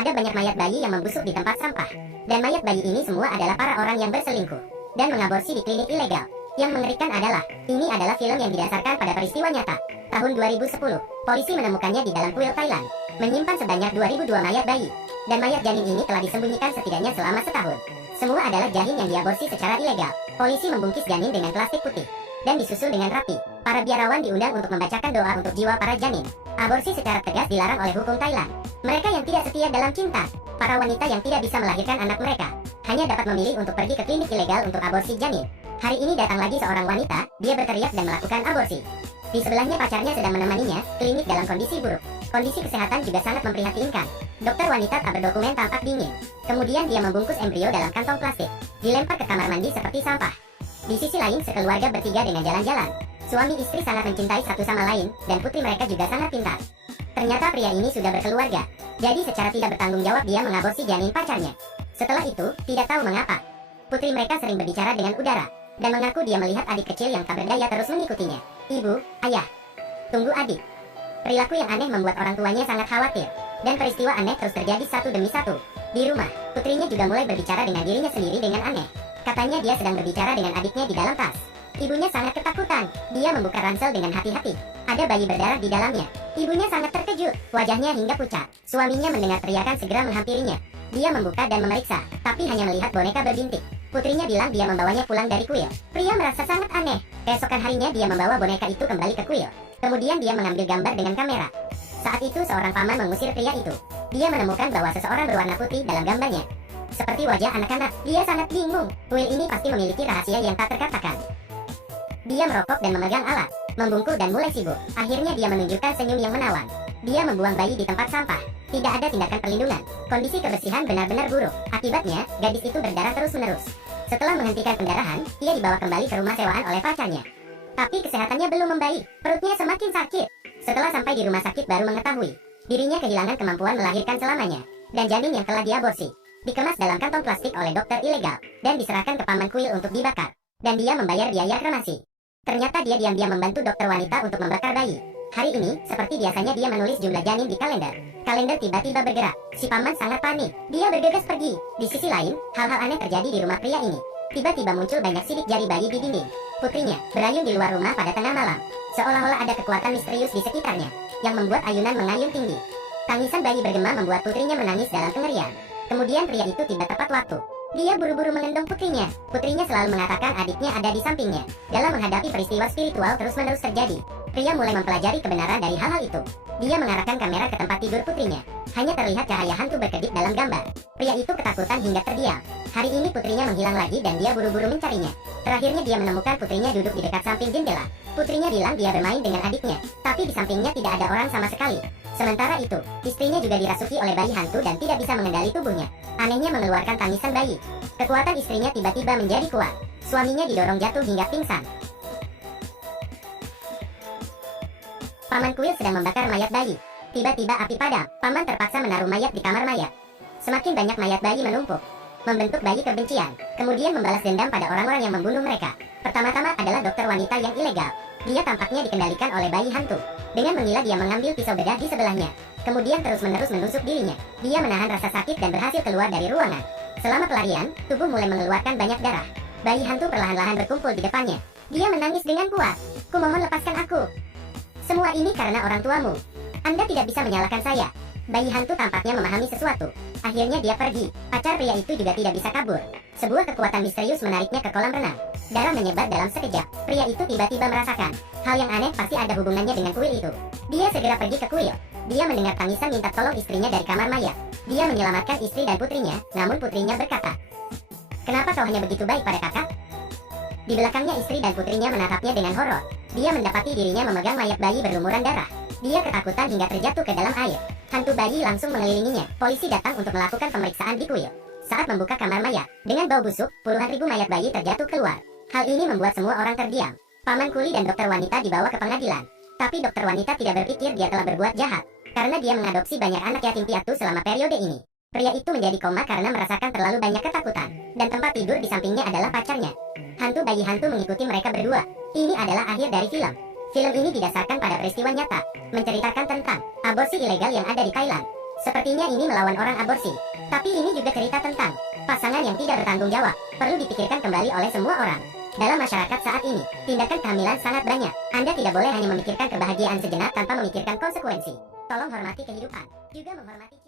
Ada banyak mayat bayi yang membusuk di tempat sampah. Dan mayat bayi ini semua adalah para orang yang berselingkuh dan mengaborsi di klinik ilegal. Yang mengerikan adalah, ini adalah film yang didasarkan pada peristiwa nyata. Tahun 2010, polisi menemukannya di dalam kuil Thailand, menyimpan sebanyak 2002 mayat bayi. Dan mayat janin ini telah disembunyikan setidaknya selama setahun. Semua adalah janin yang diaborsi secara ilegal. Polisi membungkis janin dengan plastik putih dan disusul dengan rapi. Para biarawan diundang untuk membacakan doa untuk jiwa para janin. Aborsi secara tegas dilarang oleh hukum Thailand. Mereka yang tidak setia dalam cinta, para wanita yang tidak bisa melahirkan anak mereka, hanya dapat memilih untuk pergi ke klinik ilegal untuk aborsi janin. Hari ini datang lagi seorang wanita, dia berteriak dan melakukan aborsi. Di sebelahnya pacarnya sedang menemaninya, klinik dalam kondisi buruk. Kondisi kesehatan juga sangat memprihatinkan. Dokter wanita tak berdokumen tampak dingin. Kemudian dia membungkus embrio dalam kantong plastik, dilempar ke kamar mandi seperti sampah. Di sisi lain, sekeluarga bertiga dengan jalan-jalan. Suami istri sangat mencintai satu sama lain, dan putri mereka juga sangat pintar. Ternyata pria ini sudah berkeluarga, jadi secara tidak bertanggung jawab dia mengaborsi janin pacarnya. Setelah itu, tidak tahu mengapa, putri mereka sering berbicara dengan udara, dan mengaku dia melihat adik kecil yang tak berdaya terus mengikutinya. Ibu, ayah, tunggu adik. Perilaku yang aneh membuat orang tuanya sangat khawatir, dan peristiwa aneh terus terjadi satu demi satu. Di rumah, putrinya juga mulai berbicara dengan dirinya sendiri dengan aneh. Katanya dia sedang berbicara dengan adiknya di dalam tas. Ibunya sangat ketakutan. Dia membuka ransel dengan hati-hati. Ada bayi berdarah di dalamnya. Ibunya sangat terkejut, wajahnya hingga pucat. Suaminya mendengar teriakan segera menghampirinya. Dia membuka dan memeriksa, tapi hanya melihat boneka berbintik. Putrinya bilang dia membawanya pulang dari kuil. Pria merasa sangat aneh. Keesokan harinya dia membawa boneka itu kembali ke kuil. Kemudian dia mengambil gambar dengan kamera. Saat itu seorang paman mengusir pria itu. Dia menemukan bahwa seseorang berwarna putih dalam gambarnya. Seperti wajah anak-anak, dia sangat bingung. Kuil ini pasti memiliki rahasia yang tak terkatakan. Dia merokok dan memegang alat, membungkuk dan mulai sibuk. Akhirnya dia menunjukkan senyum yang menawan. Dia membuang bayi di tempat sampah. Tidak ada tindakan perlindungan. Kondisi kebersihan benar-benar buruk. Akibatnya, gadis itu berdarah terus-menerus. Setelah menghentikan pendarahan, ia dibawa kembali ke rumah sewaan oleh pacarnya. Tapi kesehatannya belum membaik. Perutnya semakin sakit. Setelah sampai di rumah sakit baru mengetahui, dirinya kehilangan kemampuan melahirkan selamanya. Dan janin yang telah diaborsi dikemas dalam kantong plastik oleh dokter ilegal dan diserahkan ke paman kuil untuk dibakar. Dan dia membayar biaya kremasi. Ternyata dia diam-diam membantu dokter wanita untuk membakar bayi. Hari ini, seperti biasanya dia menulis jumlah janin di kalender. Kalender tiba-tiba bergerak. Si paman sangat panik. Dia bergegas pergi. Di sisi lain, hal-hal aneh terjadi di rumah pria ini. Tiba-tiba muncul banyak sidik jari bayi di dinding. Putrinya berayun di luar rumah pada tengah malam. Seolah-olah ada kekuatan misterius di sekitarnya, yang membuat ayunan mengayun tinggi. Tangisan bayi bergema membuat putrinya menangis dalam kengerian. Kemudian pria itu tiba tepat waktu. Dia buru-buru mengendong putrinya. Putrinya selalu mengatakan adiknya ada di sampingnya. Dalam menghadapi peristiwa spiritual terus-menerus terjadi, pria mulai mempelajari kebenaran dari hal-hal itu. Dia mengarahkan kamera ke tempat tidur putrinya. Hanya terlihat cahaya hantu berkedip dalam gambar. Pria itu ketakutan hingga terdiam. Hari ini putrinya menghilang lagi dan dia buru-buru mencarinya. Terakhirnya dia menemukan putrinya duduk di dekat samping jendela. Putrinya bilang dia bermain dengan adiknya, tapi di sampingnya tidak ada orang sama sekali. Sementara itu, istrinya juga dirasuki oleh bayi hantu dan tidak bisa mengendali tubuhnya. Anehnya mengeluarkan tangisan bayi. Kekuatan istrinya tiba-tiba menjadi kuat. Suaminya didorong jatuh hingga pingsan. Paman kuil sedang membakar mayat bayi. Tiba-tiba api padam. Paman terpaksa menaruh mayat di kamar mayat. Semakin banyak mayat bayi menumpuk, membentuk bayi kebencian. Kemudian membalas dendam pada orang-orang yang membunuh mereka. Pertama-tama adalah dokter wanita yang ilegal. Dia tampaknya dikendalikan oleh bayi hantu. Dengan menggila dia mengambil pisau bedah di sebelahnya. Kemudian terus-menerus menusuk dirinya. Dia menahan rasa sakit dan berhasil keluar dari ruangan. Selama pelarian, tubuh mulai mengeluarkan banyak darah. Bayi hantu perlahan-lahan berkumpul di depannya. Dia menangis dengan kuat. "Kumohon lepaskan aku. Semua ini karena orang tuamu. Anda tidak bisa menyalahkan saya." Bayi hantu tampaknya memahami sesuatu. Akhirnya dia pergi. Pacar pria itu juga tidak bisa kabur. Sebuah kekuatan misterius menariknya ke kolam renang. Darah menyebar dalam sekejap. Pria itu tiba-tiba merasakan hal yang aneh pasti ada hubungannya dengan kuil itu. Dia segera pergi ke kuil. Dia mendengar tangisan minta tolong istrinya dari kamar mayat. Dia menyelamatkan istri dan putrinya, namun putrinya berkata, "Kenapa kau hanya begitu baik pada kakak?" Di belakangnya istri dan putrinya menatapnya dengan horor. Dia mendapati dirinya memegang mayat bayi berlumuran darah. Dia ketakutan hingga terjatuh ke dalam air. Hantu bayi langsung mengelilinginya. Polisi datang untuk melakukan pemeriksaan di kuil. Saat membuka kamar mayat, dengan bau busuk, puluhan ribu mayat bayi terjatuh keluar. Hal ini membuat semua orang terdiam. Paman kuli dan dokter wanita dibawa ke pengadilan. Tapi dokter wanita tidak berpikir dia telah berbuat jahat, karena dia mengadopsi banyak anak yatim piatu selama periode ini. Pria itu menjadi koma karena merasakan terlalu banyak ketakutan, dan tempat tidur di sampingnya adalah pacarnya. Hantu bayi hantu mengikuti mereka berdua. Ini adalah akhir dari film. Film ini didasarkan pada peristiwa nyata, menceritakan tentang aborsi ilegal yang ada di Thailand. Sepertinya ini melawan orang aborsi. Tapi ini juga cerita tentang pasangan yang tidak bertanggung jawab. Perlu dipikirkan kembali oleh semua orang. Dalam masyarakat saat ini, tindakan kehamilan sangat banyak. Anda tidak boleh hanya memikirkan kebahagiaan sejenak tanpa memikirkan konsekuensi. Tolong hormati kehidupan, juga menghormati